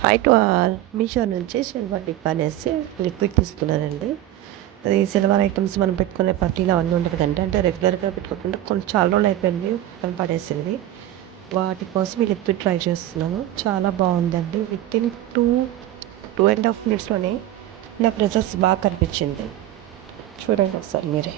Hi to all. Meesho నుంచి silver dip అనేసి liquid తీసుకున్నానండి. అది సిల్వర్ ఐటమ్స్ మనం పెట్టుకునే పట్టీలు అవన్నీ ఉండవు కదండి, అంటే రెగ్యులర్గా పెట్టుకోకుండా కొంచెం చాలా రోజులు అయిపోయింది పని పడేసింది. వాటి కోసం ఈ లిక్విడ్ ట్రై చేస్తున్నాను. చాలా బాగుందండి. విత్ ఇన్ 2.5 మినిట్స్లోనే నాకు రిజల్ట్స్ బాగా కనిపించింది. చూడండి ఒకసారి మీరే.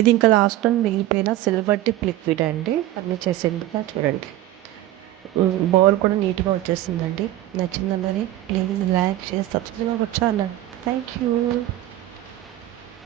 ఇది ఇంకా లాస్ట్ టైం మిగిలిపోయిన సిల్వర్ టిప్ లిక్విడ్ అండి. అన్నీ చేసేందుకు చూడండి. బౌల్ కూడా నీట్గా వచ్చేసిందండి. నచ్చిందన్నది ప్లీజ్ లైక్ చేసి సబ్స్క్రైబ్ అవ్వచ్చు అన్నాను. Thank you.